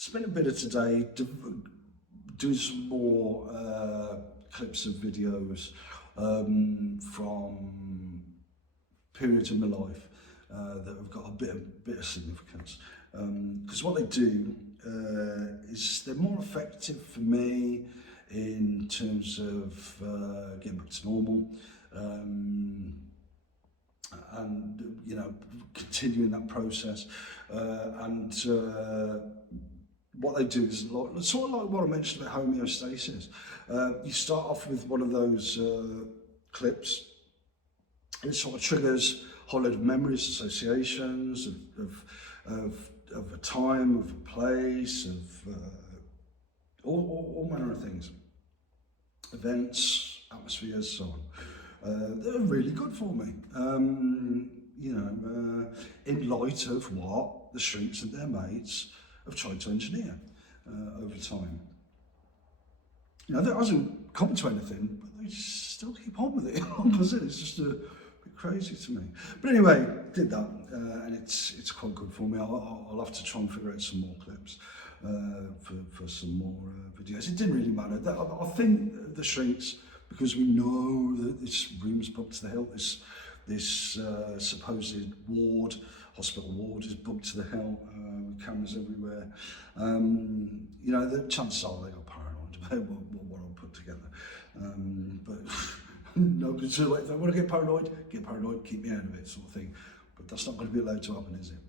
spent a bit of today doing some more clips of videos from periods in my life that have got a bit of significance. Because what they do is they're more effective for me in terms of getting back to normal, and continuing that process, and what they do is sort of like what I mentioned about homeostasis. You start off with one of those clips, and it sort of triggers a whole load of memories, associations of a time, of a place, of all manner of things, events, atmospheres, so on. They're really good for me, in light of what the Shrinks and their mates have tried to engineer over time. That hasn't come to anything, but they still keep on with it. It's just a bit crazy to me. But anyway, did that, and it's quite good for me. I'll have to try and figure out some more clips for some more videos. It didn't really matter. I think the Shrinks, because we know that this room's booked to the hilt, this supposed hospital ward is booked to the hilt, with cameras everywhere. The chances are they got paranoid about what I'll put together. But no good to if they want to get paranoid, keep me out of it, sort of thing. But that's not going to be allowed to happen, is it?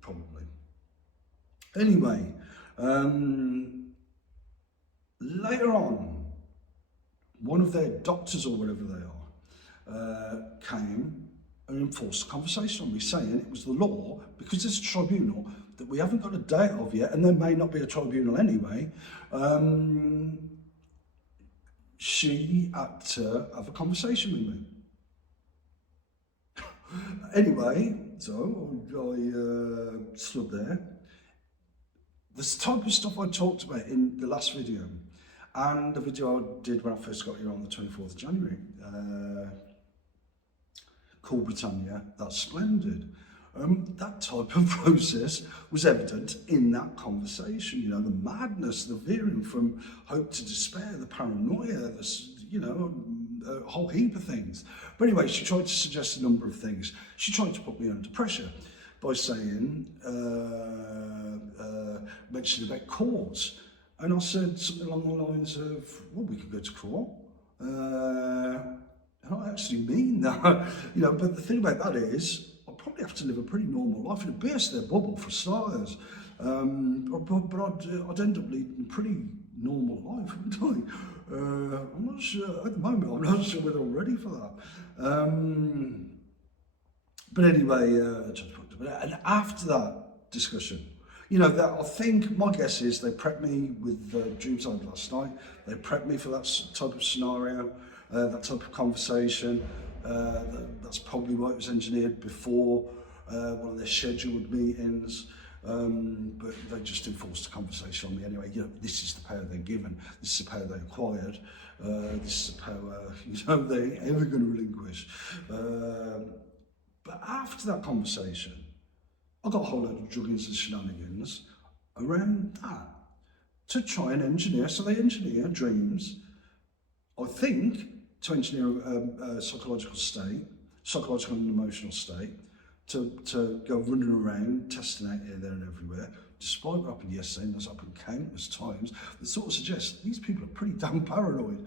Probably. Anyway, later on, one of their doctors or whatever they are came and enforced a conversation on me, saying it was the law, because there's a tribunal that we haven't got a date of yet, and there may not be a tribunal anyway. She had to have a conversation with me. Anyway, so I stood there. This type of stuff I talked about in the last video, and the video I did when I first got here on the 24th of January, called Britannia, That's Splendid. That type of process was evident in that conversation. The madness, the veering from hope to despair, the paranoia, a whole heap of things. But anyway, she tried to suggest a number of things. She tried to put me under pressure by saying, mentioning about courts. And I said something along the lines of, well, we could go to court. And I actually mean that, but the thing about that is, I'd probably have to live a pretty normal life. It'd burst their bubble for starters. But I'd end up leading a pretty normal life, wouldn't I? I'm not sure, at the moment, I'm not sure whether I'm ready for that. But anyway, and after that discussion, that I think my guess is they prepped me with the dreams I had last night. They prepped me for that type of scenario, that type of conversation. That's probably why it was engineered before one of their scheduled meetings. But they just enforced a conversation on me anyway. This is the power they're given. This is the power they acquired. This is the power they're ever going to relinquish. But after that conversation, I got a whole load of druggings and shenanigans around that to try and engineer. So they engineer dreams, I think, to engineer a psychological and emotional state, to go running around, testing out here, there and everywhere, despite what happened yesterday, and that's happened countless times, that sort of suggests these people are pretty damn paranoid.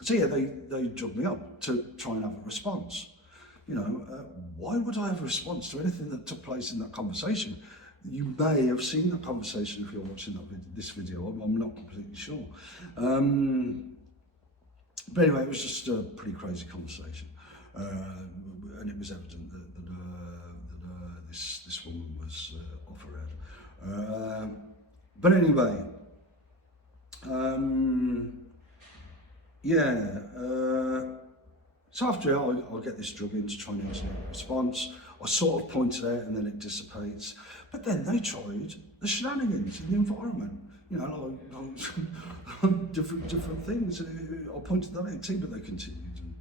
So yeah, they drugged me up to try and have a response. Why would I have a response to anything that took place in that conversation? You may have seen that conversation if you're watching this video. I'm not completely sure. But anyway, it was just a pretty crazy conversation, and it was evident that this woman was off her head. But anyway, so after I get this drug in to try and engineer a response. I sort of pointed out and then it dissipates. But then they tried the shenanigans in the environment, like different things. I pointed that out too, but they continued. And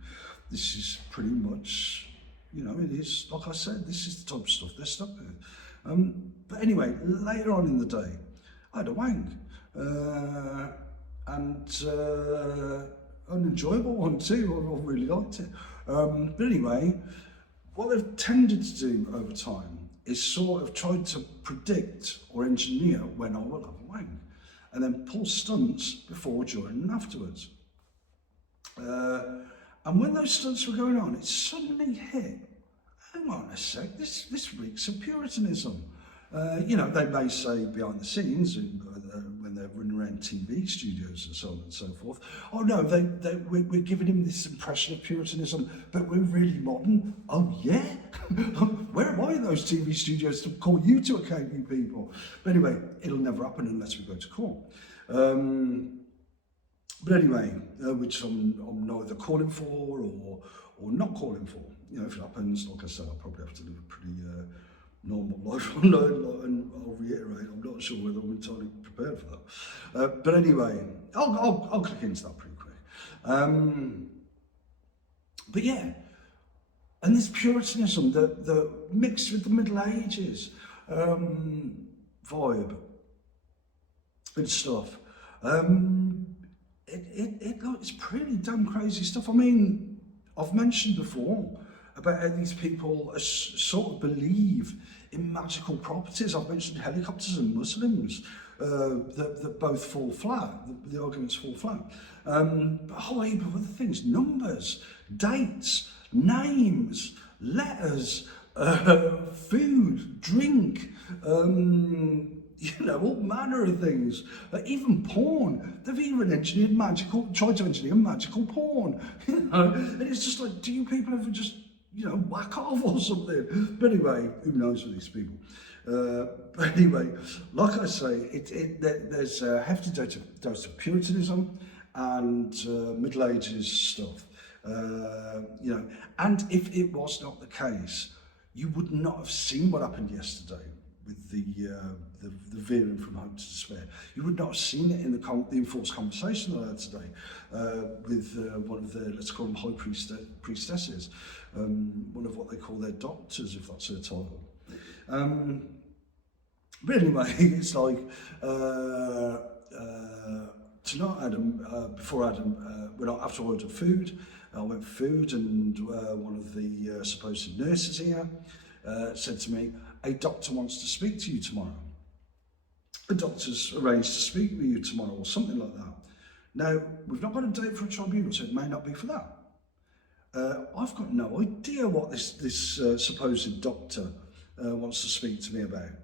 this is pretty much, it is, like I said, this is the type of stuff they're stuck with. But anyway, later on in the day, I had a wank. And an enjoyable one too. I really liked it. But anyway, what they've tended to do over time is sort of try to predict or engineer when I will have a wank, and then pull stunts before, during, and afterwards. And when those stunts were going on, it suddenly hit. Hang on a sec, this reeks of Puritanism. They may say behind the scenes when they're running around TV studios and so on and so forth, oh no, we're giving him this impression of Puritanism, but we're really modern. Oh yeah? Where am I in those TV studios to call you to account, you people? But anyway, it'll never happen unless we go to court. But anyway, which I'm neither calling for or not calling for. If it happens, like I said, I'll probably have to live a pretty normal life. And I'll reiterate, I'm not sure whether I'm entirely prepared for that. But anyway, I'll click into that pretty quick. But yeah, and this Puritanism, the mixed with the Middle Ages vibe and stuff, it's pretty damn crazy stuff. I mean, I've mentioned before about how these people sort of believe in magical properties. I've mentioned helicopters and Muslims that both fall flat, the arguments fall flat. But a whole heap of other things, numbers, dates, names, letters, food, drink, all manner of things. Even porn. They've even tried to engineer magical porn. And it's just like, do you people ever just, whack off or something? But anyway, who knows with these people? But anyway, like I say, there's a hefty dose of Puritanism and Middle Ages stuff. And if it was not the case, you would not have seen what happened yesterday with the veering from hope to despair. You would not have seen it in the enforced conversation that I had today with one of the, let's call them high priestesses, one of what they call their doctors, if that's their title. But anyway, it's like tonight, Adam, before Adam, after I ordered food, I went for food, and one of the supposed nurses here said to me, a doctor wants to speak to you tomorrow. A doctor's arranged to speak with you tomorrow, or something like that. Now, we've not got a date for a tribunal, so it may not be for that. I've got no idea what this supposed doctor wants to speak to me about.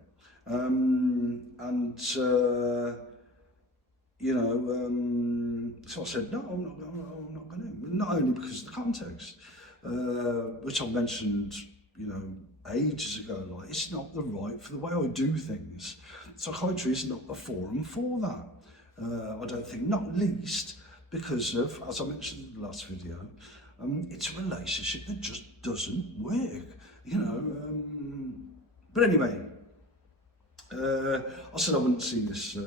So I said, no, I'm not going to. Not only because of the context, which I mentioned, ages ago, like, it's not for the way I do things. Psychiatry is not the forum for that. I don't think, not least because of, as I mentioned in the last video, it's a relationship that just doesn't work, But anyway, I said I wouldn't see this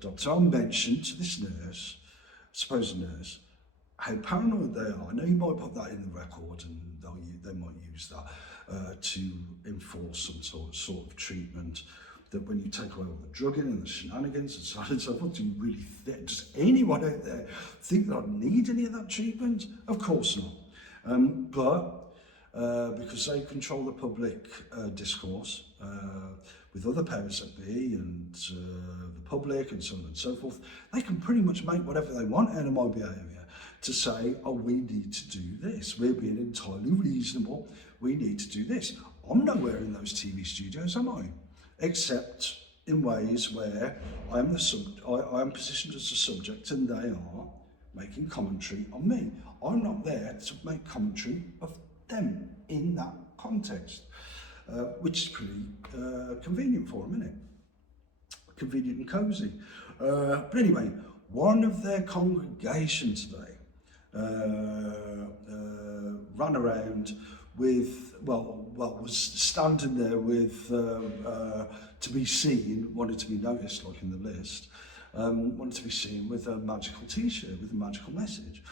doctor. I mentioned to this nurse, supposed nurse, how paranoid they are. I know you might put that in the record, and they might use that to enforce some sort of treatment. That when you take away all the drugging and the shenanigans and so on and so forth, do you really does anyone out there think that I need any of that treatment? Of course not. But because they control the public discourse with other powers that be and the public and so on and so forth, they can pretty much make whatever they want out of my behaviour to say, oh, we need to do this. We're being entirely reasonable. We need to do this. I'm nowhere in those TV studios, am I? Except in ways where I am positioned as a subject and they are making commentary on me. I'm not there to make commentary of them in that context, which is pretty convenient for them, isn't it? Convenient and cosy. But anyway, one of their congregation today ran around with, was standing there with, to be seen, wanted to be noticed, like in the list, wanted to be seen with a magical t-shirt with a magical message.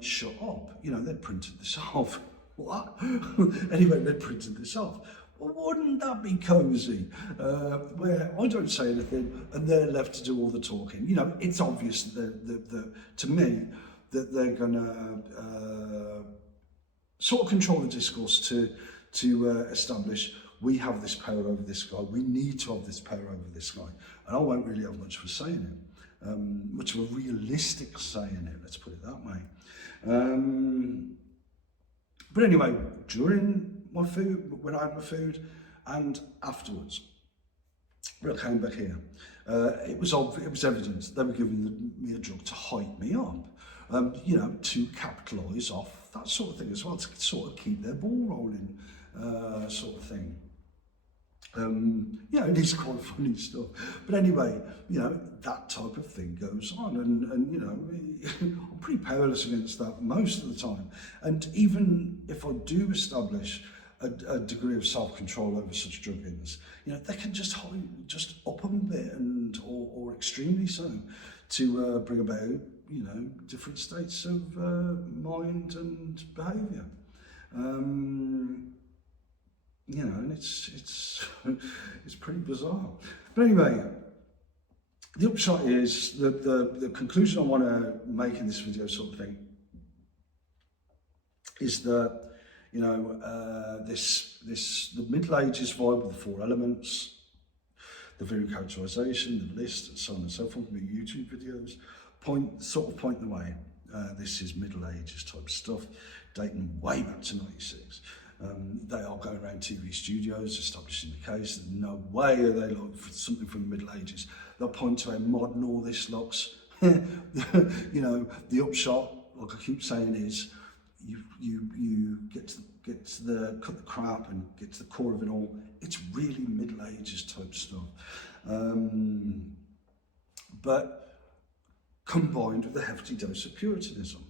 Shut up. They'd printed this off. What? Anyway, they'd printed this off. Well, wouldn't that be cosy? Where I don't say anything and they're left to do all the talking. You know, it's obvious that to me that they're going to sort of control the discourse to establish we have this power over this guy, we need to have this power over this guy. And I won't really have much of a say in it, much of a realistic say in it, let's put it that way. But anyway, during my food, when I had my food, and afterwards, when I came back here, it was evident they were giving me a drug to hype me up, you know, to capitalise off that sort of thing as well, to sort of keep their ball rolling, sort of thing. Yeah, it is quite funny stuff. But anyway, you know, that type of thing goes on, and you know, I'm pretty powerless against that most of the time. And even if I do establish a degree of self-control over such drug-ins, you know, they can just up them a bit, and or extremely so, to bring about, you know, different states of mind and behaviour. You know, and it's pretty bizarre. But anyway, the upshot is that the conclusion I want to make in this video, sort of thing, is that, you know, the Middle Ages vibe with the four elements, the visual characterisation, the list, and so on and so forth, the YouTube videos, point the way. This is Middle Ages type stuff, dating way back to '96. They are going around TV studios establishing the case that no way are they like something from the Middle Ages. They'll point to how modern all this looks. You know, the upshot, like I keep saying, is you get to the cut the crap and get to the core of it all. It's really Middle Ages type stuff, but combined with a hefty dose of Puritanism.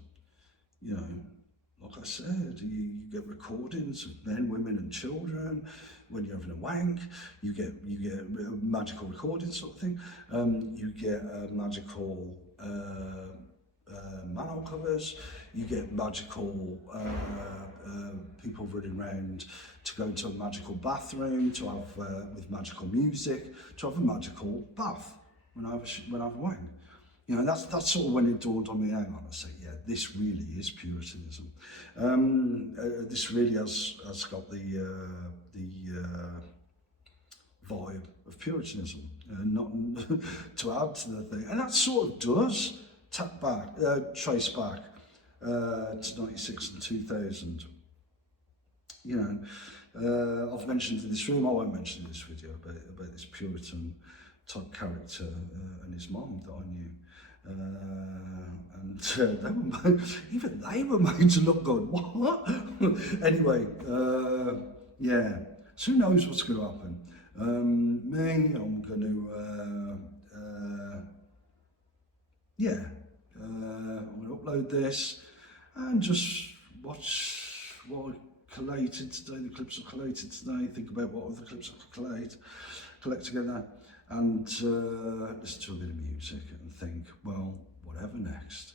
You know, like I said, you get recordings of men, women and children when you're having a wank. You get magical recordings sort of thing. You get magical manhole covers. You get magical people running around to go into a magical bathroom, to have with magical music, to have a magical bath when I have a wank. You know, that's sort of when it dawned on me, hang on, I say, yeah, this really is Puritanism. This really has got the vibe of Puritanism, not to add to the thing. And that sort of does trace back to '96 and 2000. You know, I've mentioned in this room, I won't mention in this video, about this Puritan type character and his mom that I knew. And even they were made to look good. What? Anyway, yeah. So who knows what's going to happen? I'm going to, yeah, I'm going to upload this and just watch what I collated today, the clips I collated today, think about what other clips I could collect together, and listen to a bit of music and think, well, whatever next.